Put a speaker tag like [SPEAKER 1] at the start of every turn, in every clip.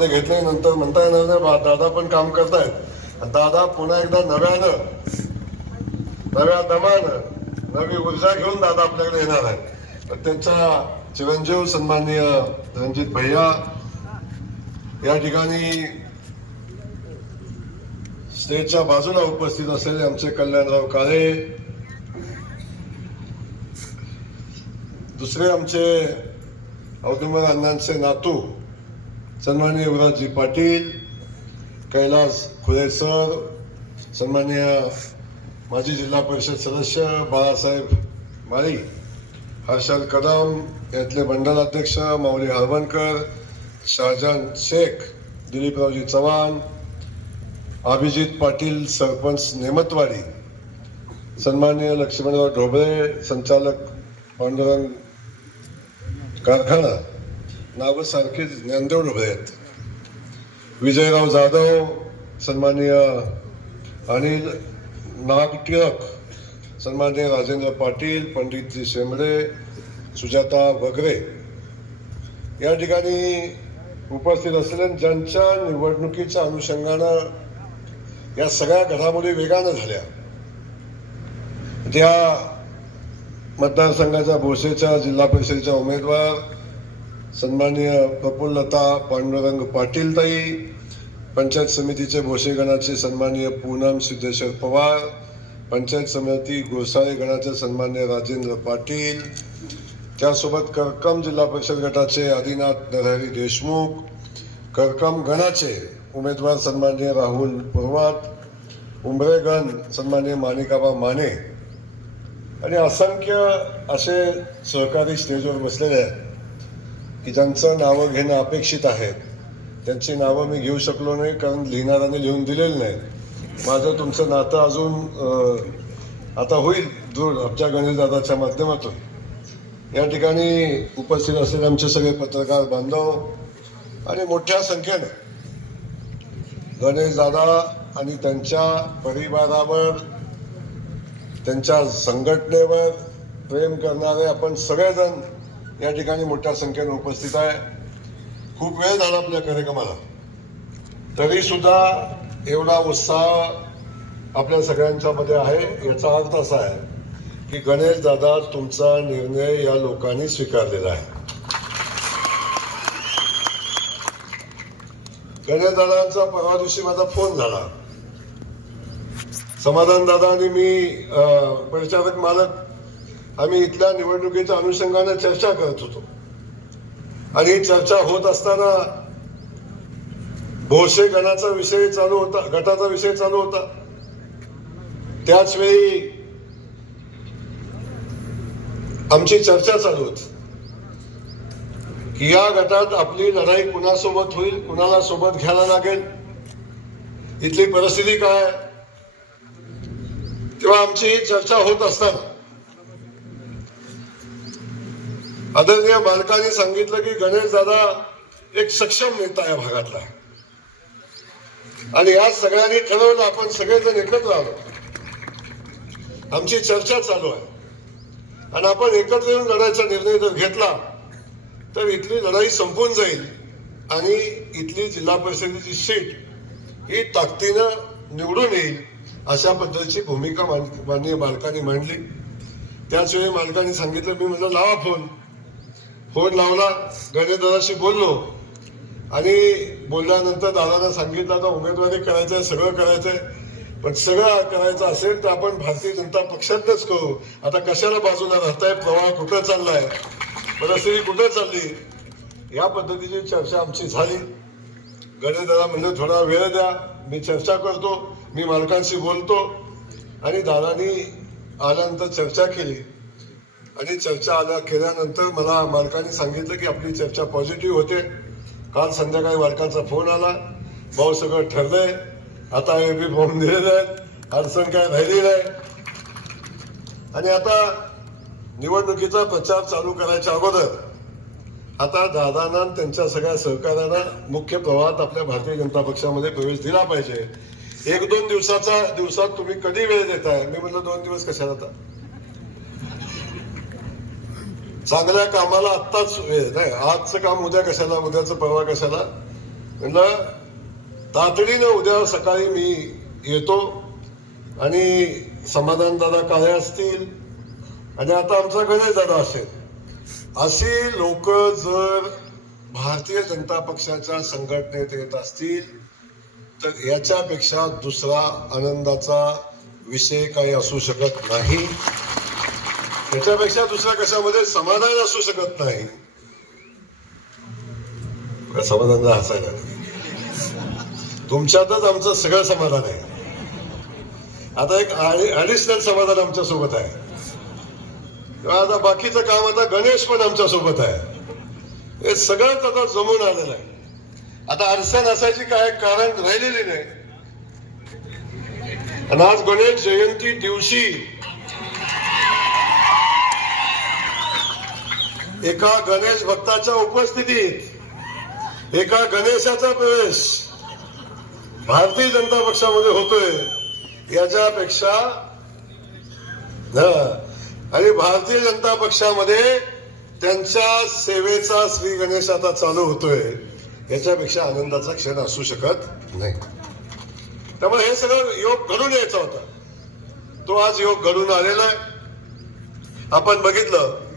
[SPEAKER 1] मध्ये घेतले नंतर म्हणता येणार नाही बा दादा पण काम करतायत. आणि दादा पुन्हा एकदा नव्यानं नव्या दमानं नवी ऊर्जा घेऊन दादा आपल्याकडे येणार आहे त्यांचा चिरंजीव सन्माननीय रणजित भैया या ठिकाणी स्टेजच्या बाजूला उपस्थित असलेले आमचे कल्याणराव काळे दुसरे आमचे औदुंबर अण्णांचे नातू सन्माननीय युवराजजी पाटील कैलास खुले सर सन्माननीय माजी जिल्हा परिषद सदस्य बाळासाहेब माळी हर्षल कदम यातले मंडलाध्यक्ष माऊली हरवणकर शाहजान शेख दिलीपरावजी चव्हाण अभिजित पाटील सरपंच नेमतवाडी सन्माननीय लक्ष्मणराव ढोबळे संचालक पांडुरंग कारखाना नावं सारखीच ज्ञानदेव ढोबळे आहेत. विजयराव जाधव सन्माननीय अनिल नाग टिळक सन्माननीय राजेंद्र पाटील पंडितजी शेंबडे सुजाता वगैरे या ठिकाणी उपस्थित असलेल्या ज्यांच्या निवडणुकीच्या अनुषंगानं या सगळ्या घडामोडी वेगानं झाल्या. त्या मतदारसंघाच्या भोसेच्या जिल्हा परिषदेच्या उमेदवार सन्माननीय प्रफुल्लता पांडुरंग पाटीलताई पंचायत समितीचे भोसेगणाचे सन्माननीय पूनम सिद्धेश्वर पवार पंचायत समिती गोसाळे गणाचे सन्मान्य राजेंद्र पाटील त्यासोबत करकम जिल्हा परिषद गटाचे आदिनाथ नरहरी देशमुख करकम गणाचे उमेदवार सन्माननीय राहुल पर्वत उंबरेगण सन्माननीय माणिकाबा माने आणि असंख्य असे सहकारी स्टेजवर बसलेले आहेत. की ज्यांचं नावं घेणं अपेक्षित आहे त्यांची नावं मी घेऊ शकलो नाही कारण लिहिणाऱ्याने लिहून दिलेलं नाही. माझं तुमचं नातं अजून आता होईल दूर आमच्या गणेशदादाच्या माध्यमातून. या ठिकाणी उपस्थित असलेले आमचे सगळे पत्रकार बांधव आणि मोठ्या संख्येनं गणेशदादा आणि त्यांच्या परिवारावर त्यांच्या संघटनेवर प्रेम करणारे आपण सगळेजण या ठिकाणी मोठ्या संख्येने उपस्थित आहे. खूप वेळ झाला आपल्या कार्यक्रमाला. तरी सुद्धा एवढा उत्साह आपल्या सगळ्यांच्या मध्ये आहे. याचा अर्थ असा आहे की गणेश दादा तुमचा निर्णय या लोकांनी स्वीकारलेला आहे. गणेश दादांचा परवा दिवशी माझा फोन झाला. समाधान दादा आणि मी परिचारक मालक आम्ही इथल्या निवडणुकीच्या अनुषंगाने चर्चा करत होतो. आणि चर्चा होत असताना भोसे गणाचा विषय चालू होता गटाचा विषय चालू होता. त्याच वेळी आमची चर्चा चालू होती. की या गटात आपली लढाई कुणासोबत होईल कुणाला सोबत घ्यायला लागेल इथली परिस्थिती काय तेव्हा आमची ही चर्चा होत असताना आदरणीय बालकांनी सांगितलं की गणेश दादा एक सक्षम नेता या भागातला आहे. आणि या सगळ्यांनी ठरवलं आपण सगळेजण एकत्र आलो. आमची चर्चा चालू आहे. आणि आपण एकत्र येऊन लढायचा निर्णय जर घेतला तर इथली लढाई संपून जाईल. आणि इथली जिल्हा परिषदेची सीट ही ताकदीनं निवडून येईल अशा पद्धतीची भूमिका मान- माननीय बालकांनी मांडली. त्याचवेळी मालकांनी सांगितलं मी म्हणलं लावा फोन. फोन लावला गणेशदादाशी बोललो. आणि बोलल्यानंतर दादांना सांगितलं आता उमेदवारी करायचं आहे सगळं करायचं आहे पण सगळं करायचं असेल तर आपण भारतीय जनता पक्षातच करू. आता कशाला बाजूला राहताय? प्रवाह कुठं चाललाय? परिस्थिती कुठं चालली? या पद्धतीची चर्चा आमची झाली. गणेश दादा थोडा वेळ द्या. मी चर्चा करतो. मी मालकांशी बोलतो. आणि दादानी आल्यानंतर चर्चा केली. आणि चर्चा आल्या केल्यानंतर मला मालकाने सांगितलं की आपली चर्चा पॉझिटिव्ह होते. काल संध्याकाळी मालकाचा फोन आला. भाऊ सगळं ठरलंय. आता हे बी फॉर्म दिलेलं आहे अडचण काय राहिलेलं आहे आणि आता निवडणुकीचा प्रचार चालू करायच्या अगोदर आता दादांना त्यांच्या सगळ्या सहकार्यांना मुख्य प्रवाहात आपल्या भारतीय जनता पक्षामध्ये प्रवेश दिला पाहिजे. एक दोन दिवसाचा दिवसात तुम्ही कधी वेळ देताय? मी म्हटलं दोन दिवस कशा आता? चांगल्या कामाला आत्ताच वेळ नाही आजचं काम उद्या कशाला उद्याचं परवा कशाला? म्हणलं तातडीनं उद्या सकाळी मी येतो आणि समाधान दादा काळे असतील आणि आता आमचा गणेश दादा असेल. अशी लोक जर भारतीय जनता पक्षाच्या संघटनेत येत असतील तर याच्यापेक्षा दुसरा आनंदाचा विषय काही असू शकत नाही. त्याच्यापेक्षा दुसऱ्या कशामध्ये समाधान असू शकत नाही. समाधान हसायला तुमच्यातच आमचं सगळं समाधान आहे. आता एक ॲडिशनल समाधान आमच्यासोबत आहे. आता बाकीचं काम आता गणेश पण आमच्यासोबत आहे. हे सगळंच आता जमून आलेलं आहे. आता अडचण असायची काय? कारण राहिलेली नाही. आणि आज गणेश जयंती दिवशी एका गणेश भक्ताच्या उपस्थितीत एका गणेशाचा प्रवेश भारतीय जनता पक्षामध्ये होतोय याच्यापेक्षा आणि भारतीय जनता पक्षामध्ये त्यांच्या सेवेचा श्री गणेश आता चालू होतोय याच्यापेक्षा आनंदाचा क्षण असू शकत नाही. त्यामुळे हे सगळं योग घडून यायचा होता. तो आज योग घडून आलेला आहे. आपण बघितलं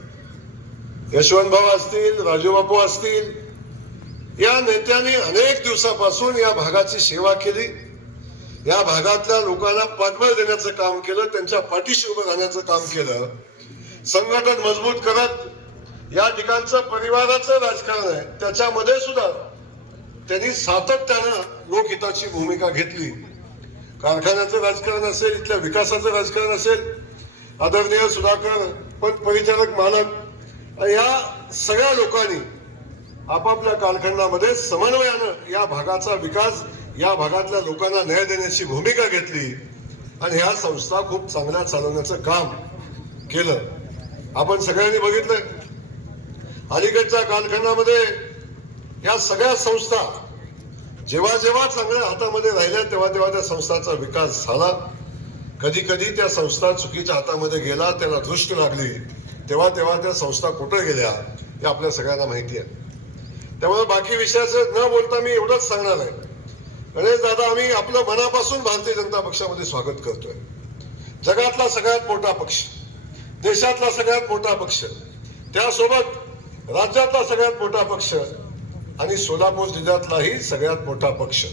[SPEAKER 1] यशवंत भाऊ असतील राजूबापू असतील या नेत्यांनी अनेक दिवसापासून या भागाची सेवा केली. या भागातल्या लोकांना पाठबळ देण्याचं काम केलं त्यांच्या पाठीशी उभं राहण्याचं काम केलं. संघटन मजबूत करत या ठिकाणचं परिवाराचं राजकारण आहे त्याच्यामध्ये सुद्धा त्यांनी सातत्यानं लोकहिताची भूमिका घेतली. कारखान्याचं राजकारण असेल इथल्या विकासाचं राजकारण असेल आदरणीय सुधाकर पण परिचालक मालक या सगळ्या लोकांनी आपापल्या कालखंडामध्ये समन्वयानं या भागाचा विकास या भागातल्या लोकांना न्याय देण्याची भूमिका घेतली आणि ह्या संस्था खूप चांगल्या चालवण्याचं काम केलं. आपण सगळ्यांनी बघितलं अलीकडच्या कालखंडामध्ये या सगळ्या संस्था जेव्हा जेव्हा चांगल्या हातामध्ये राहिल्या तेव्हा तेव्हा त्या संस्थांचा विकास झाला. कधी कधी त्या संस्था चुकीच्या हातामध्ये गेला त्याला दृष्ट लागली. तेव्हा तेव्हा त्या संस्था कुठं गेल्या हे आपल्या सगळ्यांना माहिती आहे. त्यामुळे बाकी विषयाचं न बोलता मी एवढंच सांगणार आहे. गणेश दादा आम्ही आपलं मनापासून भारतीय जनता पक्षामध्ये स्वागत करतोय. जगातला सगळ्यात मोठा पक्ष देशातला सगळ्यात मोठा पक्ष त्यासोबत राज्यातला सगळ्यात मोठा पक्ष आणि सोलापूर जिल्ह्यातलाही सगळ्यात मोठा पक्ष.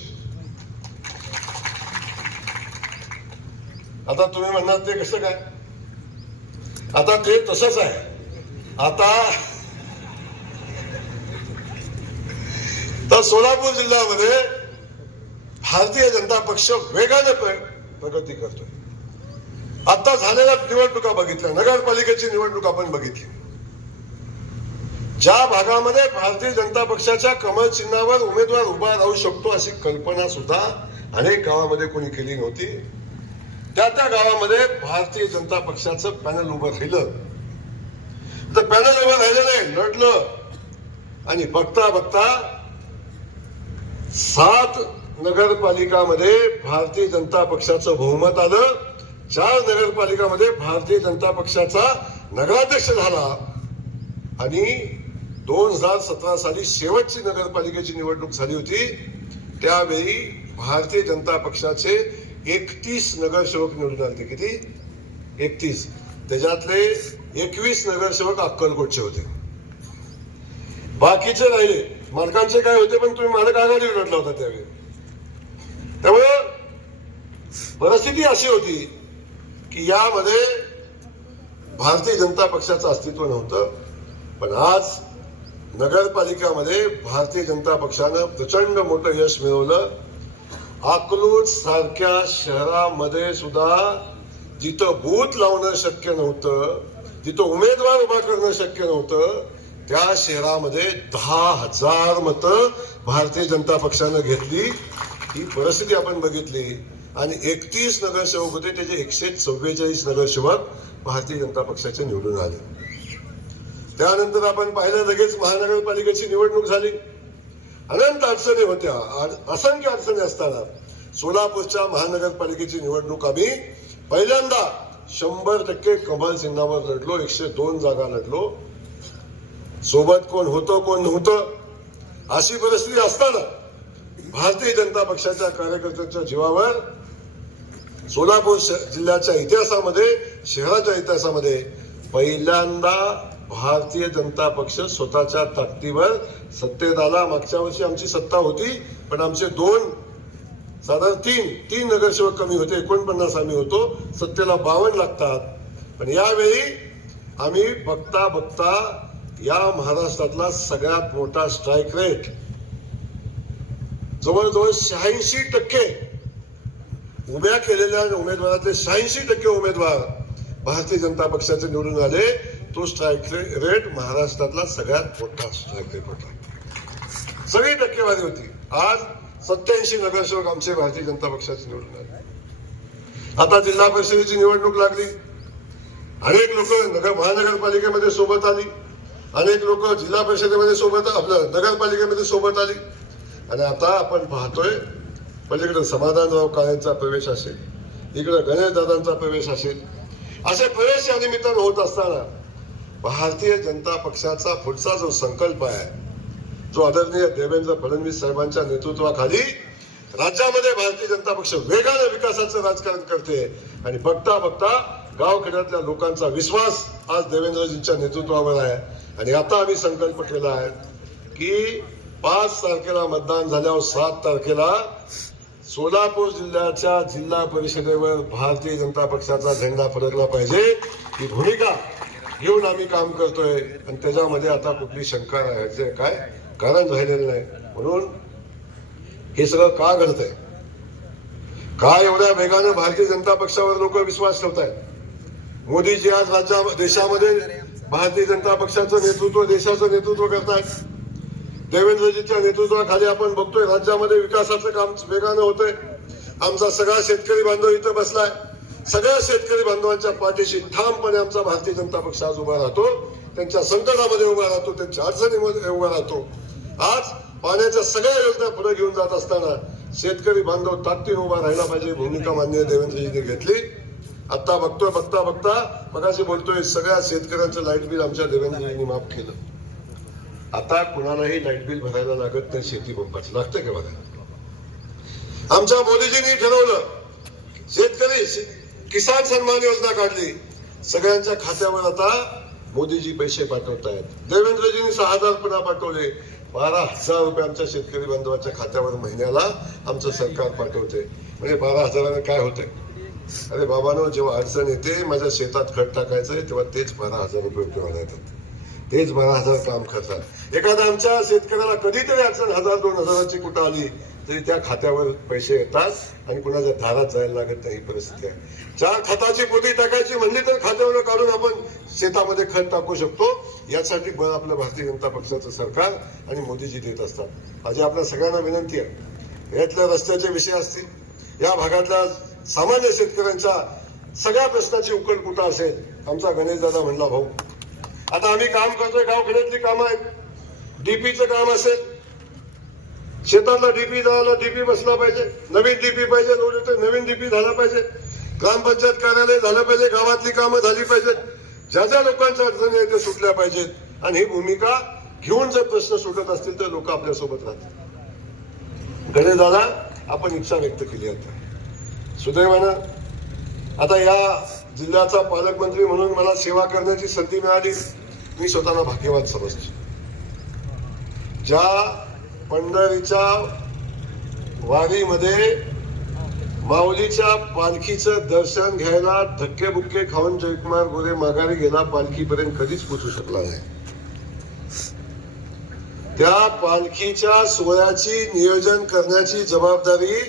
[SPEAKER 1] आता तुम्ही म्हणणार ते कसं काय? आता ते तसंच आहे. आता तर सोलापूर जिल्ह्यामध्ये भारतीय जनता पक्ष वेगाने प्रगती करतोय. आता झालेल्या निवडणुका बघितल्या नगरपालिकेची निवडणूक आपण बघितली. ज्या भागामध्ये भारतीय जनता पक्षाच्या कमल चिन्हावर उमेदवार उभा राहू शकतो अशी कल्पना सुद्धा अनेक गावामध्ये कोणी केली नव्हती. त्या त्या गावामध्ये भारतीय जनता पक्षाचं पॅनल उभं राहिलं. तर पॅनल उभं राहिलं नाही लढलं आणि बघता बघता सात नगरपालिकामध्ये भारतीय जनता पक्षाचं बहुमत आलं. चार नगरपालिकामध्ये भारतीय जनता पक्षाचा नगराध्यक्ष झाला. आणि दोन हजार सतरा साली शेवटची नगरपालिकेची निवडणूक झाली होती. त्यावेळी भारतीय जनता पक्षाचे एकतीस नगरसेवक निवडून आले किती? एकतीस. त्याच्यातले एकवीस नगरसेवक अक्कलकोटचे होते. बाकीचे राहिले. मालकांचे काय होते पण तुम्ही मालक आघाडी लढला होता त्यावेळी. त्यामुळं परिस्थिती अशी होती की यामध्ये भारतीय जनता पक्षाचं अस्तित्व नव्हतं पण आज नगरपालिकामध्ये भारतीय जनता पक्षानं प्रचंड मोठं यश मिळवलं. अकलूज सारख्या शहरामध्ये सुद्धा जिथं बूथ लावणं शक्य नव्हतं जिथं उमेदवार उभा करणं शक्य नव्हतं त्या शहरामध्ये दहा हजार मतं भारतीय जनता पक्षानं घेतली. ही परिस्थिती आपण बघितली. आणि एकतीस नगरसेवक होते त्याचे एकशे चव्वेचाळीस नगरसेवक भारतीय जनता पक्षाचे निवडून आले. त्यानंतर आपण पाहिलं लगेच महानगरपालिकेची निवडणूक झाली. अनंत अडचणी होत्या. असंख्य अडचणी असताना सोलापूरच्या महानगरपालिकेची निवडणूक आम्ही पहिल्यांदा शंभर टक्के कमल सिंगावर लढलो एकशे दोन जागा लढलो. सोबत कोण होतं कोण नव्हतं अशी परिस्थिती असताना भारतीय जनता पक्षाच्या कार्यकर्त्यांच्या जीवावर सोलापूर श- जिल्ह्याच्या इतिहासामध्ये शहराच्या इतिहासामध्ये पहिल्यांदा भारतीय जनता पक्ष स्वतःच्या ताकदीवर सत्तेत आला मागच्या वर्षी आमची सत्ता होती पण आमचे दोन साधारण तीन तीन नगरसेवक कमी होते एकोणपन्नास आम्ही होतो सत्तेला बावन्न लागतात. पण यावेळी आम्ही बघता बघता या महाराष्ट्रातला सगळ्यात मोठा स्ट्राईक रेट जवळजवळ शहाऐंशी टक्के उभ्या केलेल्या उमेदवारातले शहाऐंशी टक्के उमेदवार भारतीय जनता पक्षाचे निवडून आले. तो स्ट्राईक रेट महाराष्ट्रातला सगळ्यात मोठा स्ट्राईक रेट होता. सगळी टक्केवारी होती. आज सत्याऐंशी नगरसेवक आमचे भारतीय जनता पक्षाची निवडून आले. आता जिल्हा परिषदेची निवडणूक लागली. अनेक लोक नगर महानगरपालिकेमध्ये सोबत आली. अनेक लोक जिल्हा परिषदेमध्ये सोबत आपलं नगरपालिकेमध्ये सोबत आली. आणि आता आपण पाहतोय पलीकडे समाधानराव काळेंचा प्रवेश असेल. इकडे गणेश दादांचा प्रवेश असेल. असे प्रवेश या निमित्तानं होत असताना भारतीय जनता पक्षाचा पुढचा जो संकल्प आहे जो आदरणीय देवेंद्र फडणवीस साहेबांच्या नेतृत्वाखाली राज्यामध्ये भारतीय जनता पक्ष वेगाने विकासाचं राजकारण करते आणि बघता बघता गावखेड्यातल्या लोकांचा विश्वास आज देवेंद्रजींच्या नेतृत्वावर आहे. आणि आता आम्ही संकल्प केला आहे की पाच तारखेला मतदान झाल्यावर सात तारखेला सोलापूर जिल्ह्याच्या जिल्हा परिषदेवर भारतीय जनता पक्षाचा झेंडा फडकला पाहिजे. ही भूमिका घेऊन आम्ही काम करतोय. आणि त्याच्यामध्ये आता कुठली शंका राहायचे काय कारण राहिलेलं नाही. म्हणून हे सगळं का घडतंय? का एवढ्या वेगानं भारतीय जनता पक्षावर लोक विश्वास ठेवत आहेत मोदीजी आज राज्या देशामध्ये भारतीय जनता पक्षाचं नेतृत्व देशाचं नेतृत्व करतायत. देवेंद्रजीच्या नेतृत्वाखाली आपण बघतोय राज्यामध्ये विकासाचं काम वेगानं होतंय. आमचा सगळा शेतकरी बांधव इथं बसलाय. सगळ्या शेतकरी बांधवांच्या पाठीशी ठामपणे आमचा भारतीय जनता पक्ष आज उभा राहतो. त्यांच्या संकटामध्ये उभा राहतो त्यांच्या अडचणीमध्ये उभा राहतो. आज पाण्याच्या सगळ्या योजना पुढे घेऊन जात असताना शेतकरी बांधव ताकदीने उभा राहिला पाहिजे भूमिका मान्य देवेंद्रजींनी घेतली. आता बघतोय बघता बघता मगाशी बोलतोय सगळ्या शेतकऱ्यांचं लाइट बिल आमच्या देवेंद्रजींनी माफ केलं. आता कुणालाही लाइट बिल भरायला लागत नाही शेती पंपाचं लागतं का बघा? आमच्या मोदीजींनी ठरवलं शेतकरी किसान सन्मान योजना काढली. सगळ्यांच्या खात्यावर आता मोदीजी पैसे पाठवत आहेत देवेंद्रजींनी सहा हजार पुन्हा पाठवले. बारा हजार रुपये आमच्या शेतकरी बांधवाच्या खात्यावर महिन्याला आमचं सरकार पाठवते. म्हणजे बारा हजारानं काय होतंय? अरे बाबानो जेव्हा अडचण येते माझ्या शेतात खत टाकायचं आहे तेव्हा तेच बारा हजार रुपये उपयोगाला येतात. तेच बारा हजार काम करतात. एखाद्या आमच्या शेतकऱ्याला कधीतरी अडचण हजार दोन हजाराची कुठं आली तरी त्या खात्यावर पैसे येतात आणि कुणाच्या दारात जायला लागत नाही ही परिस्थिती आहे. चार खताची पोती टाकायची म्हणली तर खात्यावर काढून आपण शेतामध्ये खत टाकू शकतो. यासाठी बळ आपलं भारतीय जनता पक्षाचं सरकार आणि मोदीजी देत असतात. माझी आपल्या सगळ्यांना विनंती आहे. यातल्या रस्त्याचे विषय असतील. या भागातल्या सामान्य शेतकऱ्यांच्या सगळ्या प्रश्नाची उकल कुठं असेल? आमचा गणेश दादा म्हणला भाऊ आता आम्ही काम करतोय गावखेड्यातली कामं आहेत. डीपीचं काम असेल. शेतातला डीपी झाला डीपी बसला पाहिजे. नवीन डीपी पाहिजे रोड येतोय नवीन डीपी झाला पाहिजे. ग्रामपंचायत कार्यालय झालं पाहिजे गावातली कामं झाली पाहिजेत. ज्या ज्या लोकांच्या अडचणी आहेत त्या सुटल्या पाहिजेत. आणि ही भूमिका घेऊन जर प्रश्न सुटत असतील तर लोक आपल्यासोबत राहतात गणेश दादा आपण इच्छा व्यक्त केली आता. सुदैवानं आता या जिल्ह्याचा पालकमंत्री म्हणून मला सेवा करण्याची संधी मिळाली. मी स्वतःला भाग्यवान समजतो. ज्या पंढरीच्या वारीमध्ये माऊलीच्या पालखीचं दर्शन घ्यायला धक्केबुक्के खाऊन जयकुमार गोरे माघारी गेला पालखीपर्यंत कधीच पोचू शकला नाही. त्या पालखीच्या सोहळ्याची नियोजन करण्याची जबाबदारी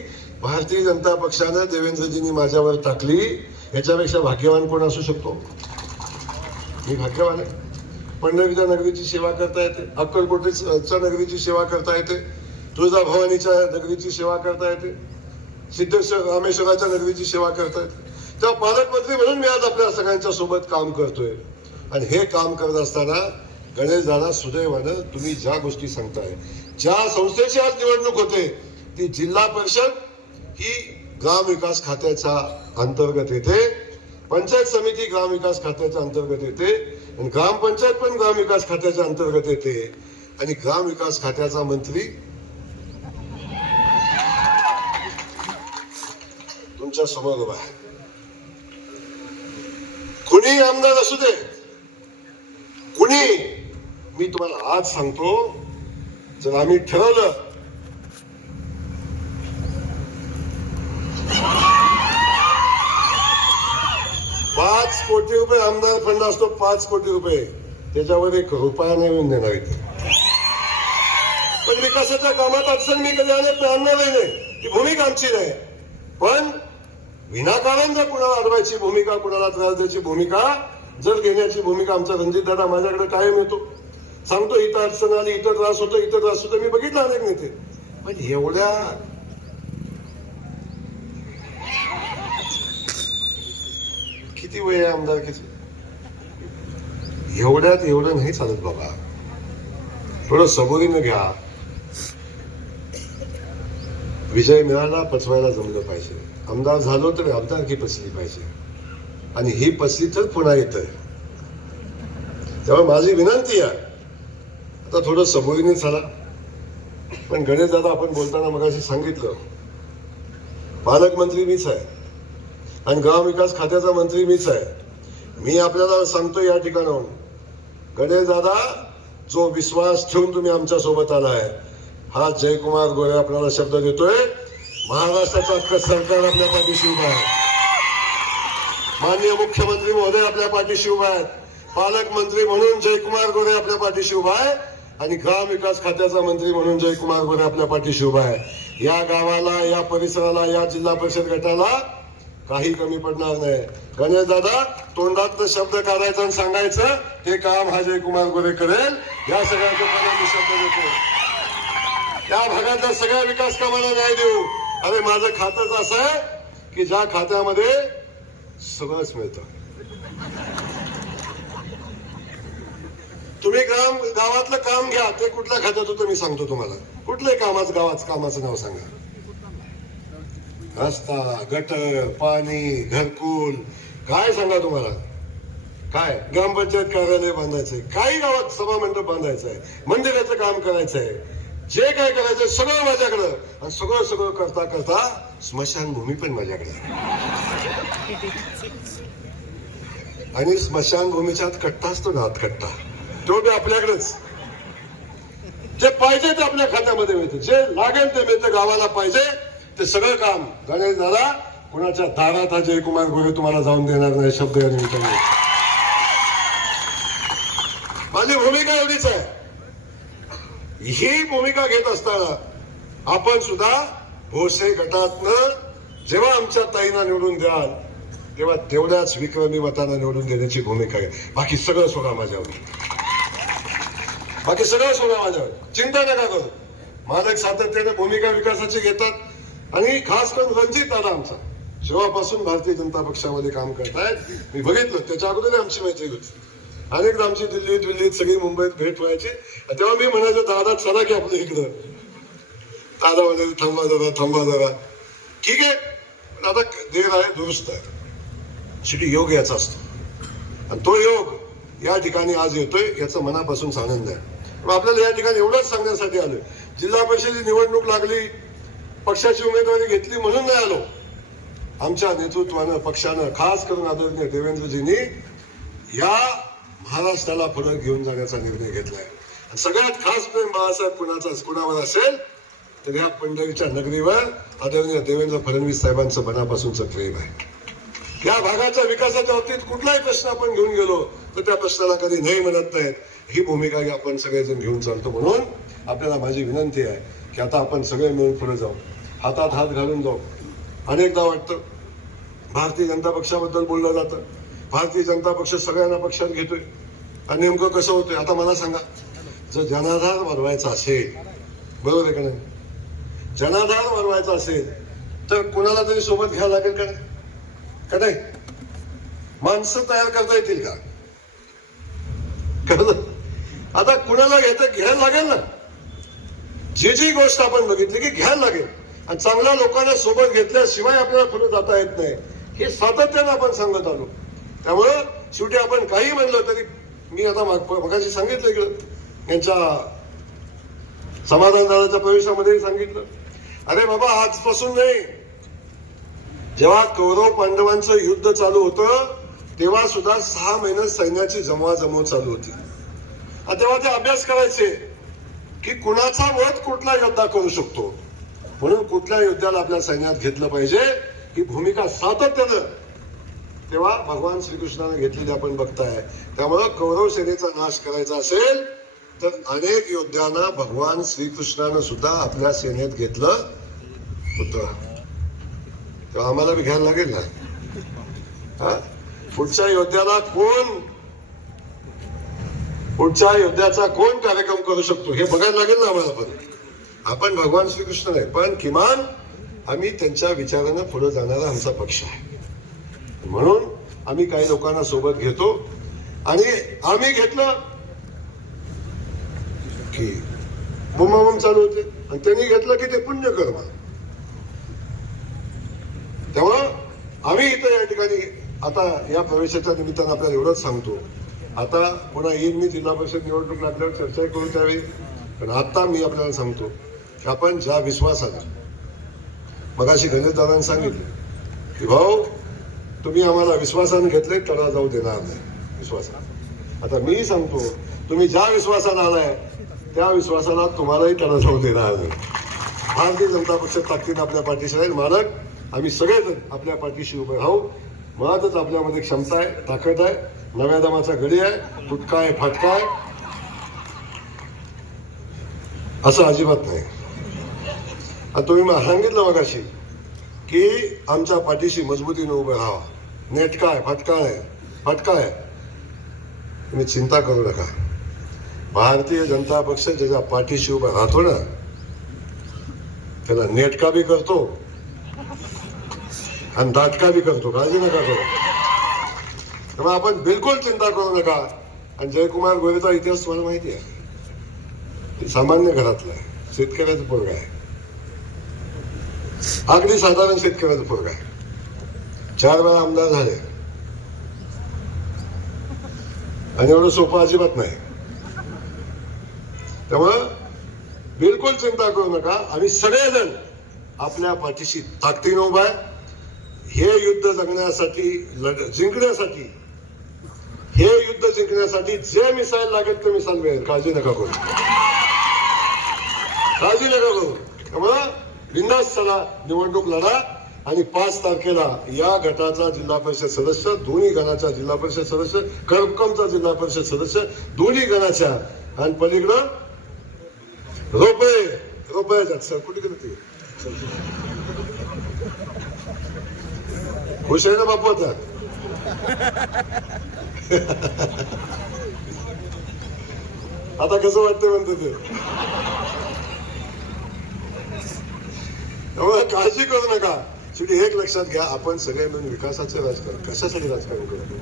[SPEAKER 1] भारतीय जनता पक्षानं देवेंद्रजींनी माझ्यावर टाकली. याच्यापेक्षा भाग्यवान कोण असू शकतो? मी भाग्यवान आहे. पंढरीच्या नगरीची सेवा करता येते. अक्कलकोटेच्या नगरीची सेवा करता येते. तुळजाभवानीच्या नगरीची सेवा करता येते. सिद्धेश्वर रामेश्वराच्या नगरीची सेवा करता येते. तेव्हा पालकमंत्री म्हणून मी आज आपल्या सगळ्यांच्या सोबत काम करतोय. आणि हे काम करत असताना गणेश दादा सुदैवानं तुम्ही ज्या गोष्टी सांगताय ज्या संस्थेची आज निवडणूक होते ती जिल्हा परिषद ही ग्राम विकास खात्याच्या अंतर्गत येते. पंचायत समिती ग्राम विकास खात्याच्या अंतर्गत येते. आणि ग्रामपंचायत पण ग्रामविकास खात्याच्या अंतर्गत येते. आणि ग्रामविकास खात्याचा मंत्री तुमच्यासमोर उभा आहे. कुणी आमदार असू दे. कुणी? मी तुम्हाला आज सांगतो जर आम्ही ठरवलं पाच कोटी रुपये आमदार फंड असतो पाच कोटी रुपये. त्याच्यावर एक रुपया नाही येऊन देणार इथे. पण विकासाच्या कामात अडचण मी कधी आले आणणार नाही. ती भूमिका आमची नाही. पण विनाकारण जर कुणाला अडवायची भूमिका कुणाला त्रास द्यायची भूमिका जर घेण्याची भूमिका आमचा रणजित दादा माझ्याकडे कायम येतो. सांगतो इथं अडचण आली इथं त्रास होतो इथं त्रास होतो. मी बघितलं अनेक नेते. पण एवढ्या किती वेळ आहे आमदारकीच एवढ्यात एवढं नाही चालत बाबा. थोडं सबुरीनं घ्या. विजय मिळाला पचवायला जमलं पाहिजे. आमदार झालो तर आमदारकी पचली पाहिजे. आणि ही पचली तर पुन्हा येत तेव्हा माझी विनंती आहे आता थोडं सबुरीने चला. पण गणेश दादा आपण बोलताना मगाशी सांगितलं पालकमंत्री मीच आहे. आणि ग्राम विकास खात्याचा मंत्री मीच आहे. मी आपल्याला सांगतो या ठिकाणाहून. गणेश दादा जो विश्वास ठेवून तुम्ही आमच्यासोबत आलाय हा जयकुमार गोरे आपल्याला शब्द देतोय. महाराष्ट्राचं अख्खं सरकार आपल्या पाठीशी उभा आहे. माननीय मुख्यमंत्री महोदय आपल्या पाठीशी उभा आहेत. पालकमंत्री म्हणून जयकुमार गोरे आपल्या पाठीशी उभा आहे. आणि ग्राम विकास खात्याचा मंत्री म्हणून जयकुमार गोरे आपल्या पाठीशी उभा आहे. या गावाला या परिसराला या जिल्हा परिषद गटाला काही कमी पडणार नाही. गणेश दादा तोंडात शब्द काढायचा आणि सांगायचं हे काम हा जयकुमार गोरे करेल. या सगळ्याचं मी शब्द देतो. त्या भागातल्या सगळ्या विकास कामाला न्याय देऊ. अरे माझं खातंच असं आहे की ज्या खात्यामध्ये सगळंच मिळतं. तुम्ही ग्राम गावातलं काम घ्या. ते कुठल्या खात्यात होतं मी सांगतो तुम्हाला. कुठलंही कामाचं गावाचं कामाचं नाव सांगा. रस्ता गटर पाणी घरकुल. काय सांगा तुम्हाला? काय? ग्रामपंचायत कार्यालय बांधायचंय. काही गावात सभा मंडप बांधायचं आहे मंदिराचं काम करायचं आहे जे काय करायचं सगळं माझ्याकडं. आणि सगळं सगळं करता करता स्मशानभूमी पण माझ्याकडे आणि स्मशानभूमीच्या आत कट्टा असतो ना आत कट्टा. तो बी आपल्याकडेच. जे पाहिजे ते आपल्या खात्यामध्ये मिळतं. जे लागेल ते मिळतं गावाला पाहिजे. ते सगळं काम. गणेश दादा कुणाच्या दारात हा जयकुमार गोरे तुम्हाला जाऊन देणार नाही शब्द या निमित्ताने. माझी भूमिका एवढीच आहे. ही भूमिका घेत असताना आपण सुद्धा भोसे गटातनं जेव्हा आमच्या ताईंना निवडून द्याल तेव्हा तेवढ्याच विक्रमी मतांना निवडून देण्याची भूमिका आहे. बाकी सगळं सोडा माझ्यावर. बाकी सगळं सोडा माझ्यावर. चिंता नका करू. मालक सातत्याने भूमिका विकासाची घेतात. आणि खास करून रणजित दादा आमचा. जेव्हापासून भारतीय जनता पक्षामध्ये काम करतायत मी बघितलं त्याच्या अगोदर आमची मैत्री होती. अनेकदा आमची दिल्लीत दिल्लीत सगळी मुंबईत भेट व्हायची. तेव्हा मी म्हणायचो दादा चला की आपलं इकडं. दादा म्हणायचे थांबा जरा थांबा जरा. ठीक आहे. पण आता देर आहे दुरुस्त आहे. शेवटी योग याचा असतो. आणि तो योग या ठिकाणी आज येतोय याचा मनापासून आनंद आहे. पण आपल्याला या ठिकाणी एवढंच सांगण्यासाठी आलं जिल्हा परिषदेची निवडणूक लागली पक्षाची उमेदवारी घेतली म्हणून नाही आलो. आमच्या नेतृत्वानं पक्षानं खास करून आदरणीय देवेंद्रजींनी या महाराष्ट्राला पुढे घेऊन जाण्याचा निर्णय घेतलाय. सगळ्यात खास प्रेम बाळासाहेब कुणाचा कुणावर असेल तर या पंढरीच्या नगरीवर आदरणीय देवेंद्र फडणवीस साहेबांचं मनापासूनचं प्रेम आहे. या भागाच्या विकासाच्या बाबतीत कुठलाही प्रश्न आपण घेऊन गेलो तर त्या प्रश्नाला कधी नाही म्हणत नाहीत. ही भूमिका आपण सगळेजण घेऊन चालतो म्हणून आपल्याला माझी विनंती आहे की आता आपण सगळे मिळून पुढे जाऊ. हातात हात घालून जाऊ. अनेकदा वाटतं भारतीय जनता पक्षाबद्दल बोललं जातं. भारतीय जनता पक्ष सगळ्यांना पक्षात घेतोय. आणि नेमकं कसं होतंय आता मला सांगा. जर जनाधार वाढवायचा असेल बरोबर आहे का नाही? जनाधार वाढवायचा असेल तर कोणाला तरी सोबत घ्यावं लागेल का नाही? का नाही? माणसं तयार करता येतील का? आता कुणाला घेत घ्यायला लागेल ना? जी जी गोष्ट आपण बघितली की घ्यायला लागेल. आणि चांगल्या लोकांना सोबत घेतल्याशिवाय आपल्याला पुढे जाता येत नाही. हे सातत्यानं आपण सांगत आलो. त्यामुळं शेवटी आपण काही म्हणलं तरी मी आता मगाशी सांगितलं इकडं. यांच्या समाधान दादाच्या प्रवेशामध्ये सांगितलं. अरे बाबा आजपासून नाही. जेव्हा कौरव पांडवांचं युद्ध चालू होतं तेव्हा सुद्धा सहा महिने सैन्याची जमवाजमव चालू होती. आणि तेव्हा ते अभ्यास करायचे. की कुणाचा वध कुठला योद्धा करू शकतो? म्हणून कुठल्या योद्ध्याला आपल्या सैन्यात घेतलं पाहिजे ही भूमिका सातत्यानं तेव्हा भगवान श्रीकृष्णाने घेतलेली आपण बघताय. त्यामुळं कौरव सेनेचा नाश करायचा असेल तर अनेक योद्ध्यांना भगवान श्रीकृष्णानं सुद्धा आपल्या सेनेत घेतलं होतं. तेव्हा आम्हाला बी घ्यायला लागेल ना? पुढच्या योद्ध्याला कोण पुढच्या युद्धाचा कोण कार्यक्रम करू शकतो हे बघायला लागेल ना आम्हाला पण. आपण भगवान श्रीकृष्ण नाही पण किमान आम्ही त्यांच्या विचारानं पुढे जाणारा आमचा पक्ष आहे. म्हणून आम्ही काही लोकांना सोबत घेतो आणि आम्ही घेतलं की बुमाबुम चालू होते आणि त्यांनी घेतलं की ते पुण्य कर्म तेव्हा आम्ही इथं या ठिकाणी आता या प्रवेशाच्या निमित्तानं आपल्याला एवढंच सांगतो. आता पुन्हा येईन मी जिल्हा परिषद निवडणूक लागल्यावर चर्चा करू त्यावेळी. पण आता मी आपल्याला सांगतो की आपण ज्या विश्वासाने मग अशी गणेशदादांनी सांगितलं की भाऊ तुम्ही आम्हाला विश्वासानं घेतले तडा जाऊ देणार नाही. विश्वासानं. आता मी सांगतो तुम्ही ज्या विश्वासानं आलाय त्या विश्वासाला तुम्हालाही तडा जाऊ देणार नाही. भारतीय जनता पक्ष ताकदीनं आपल्या पाठीशी राहील. मालक आम्ही सगळेजण आपल्या पाठीशी उभे राहू. मुळातच आपल्यामध्ये क्षमता आहे ताकद आहे नव्या दमाचा गडी आहे फुटका आहे फाटका आहे असं अजिबात नाही. तुम्ही मला सांगितलं मगाशी की आमच्या पाठीशी मजबूतीने उभे राहा. नेटका आहे फाटका आहे फाटका आहे तुम्ही चिंता करू नका. भारतीय जनता पक्ष ज्याच्या पाठीशी उभा राहतो ना त्याला नेटका बी करतो? आणि दाटका बी करतो काळजी नका करू. त्यामुळे आपण बिलकुल चिंता करू नका. आणि जयकुमार गोरेचा इतिहास तुम्हाला माहिती आहे. सामान्य घरातला आहे. शेतकऱ्याचा पोरगा आहे. अगदी साधारण शेतकऱ्याचा पोरगा आहे. चार वेळा आमदार झाले. आणि एवढं सोपं अजिबात नाही. त्यामुळं बिलकुल चिंता करू नका. आम्ही सगळेजण आपल्या पाठीशी ताकदीनं उभा आहे. हे युद्ध जगण्यासाठी लढ जिंकण्यासाठी हे युद्ध जिंकण्यासाठी जे मिसाईल लागेल ते मिसाईल मिळेल. काळजी नका करू. काळजी नका करू. त्यामुळं बिंदास चला निवडणूक लढा आणि पाच तारखेला या गटाचा जिल्हा परिषद सदस्य दोन्ही गणाचा जिल्हा परिषद सदस्य कळकमचा जिल्हा परिषद सदस्य दोन्ही गणाच्या आणि पलीकडं रोपे रोपे सर. कुठे गेलं ते? खुश आहे ना बापू आता आता कसं वाटतं म्हणतो ते त्यामुळे काळजी करू नका शेवटी एक लक्षात घ्या आपण सगळे मिळून विकासाचं राजकारण कशासाठी राजकारण करतो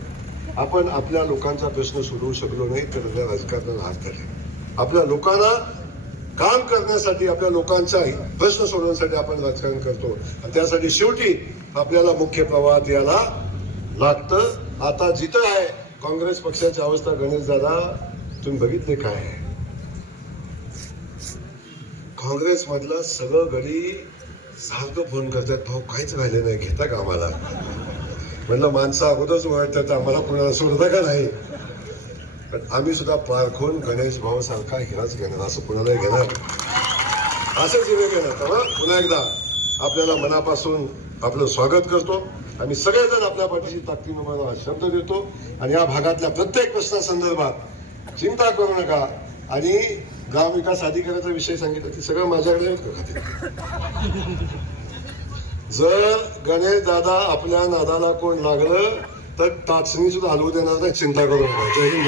[SPEAKER 1] आपण आपल्या लोकांचा प्रश्न सोडवू शकलो नाही तर त्या राजकारणाला हात धरले आपल्या लोकांना काम करण्यासाठी आपल्या लोकांचा प्रश्न सोडवण्यासाठी आपण राजकारण करतो आणि त्यासाठी शेवटी आपल्याला मुख्य प्रवाहात यायला लागतं. आता जिथं आहे काँग्रेस पक्षाची अवस्था गणेश दादा तुम्ही बघितले काय? आहे काँग्रेस मधलं सगळं घरी सारखं फोन करतात भाऊ काहीच राहिले नाही घेता का आम्हाला? म्हणलं माणसं अगोदरच ओळखतात आम्हाला कुणाला सोडता का नाही? पण आम्ही सुद्धा पारखून गणेश भाऊ सारखा हिराच घेणार असं कुणालाही घेणार. असंच हिरे घेणार. तेव्हा पुन्हा एकदा आपल्याला मनापासून आपलं स्वागत करतो. आम्ही सगळेजण आपल्या पाठीशी ताकदीनं मला शब्द देतो. आणि या भागातल्या प्रत्येक प्रश्नासंदर्भात चिंता करू नका. आणि ग्रामविकास अधिकाऱ्याचा विषय सांगितला ते सगळं माझ्याकडे जर गणेश दादा आपल्या नादाला कोण लागलं तर टाचणी सुद्धा हलवू देणार नाही चिंता करू नका. जय हिंद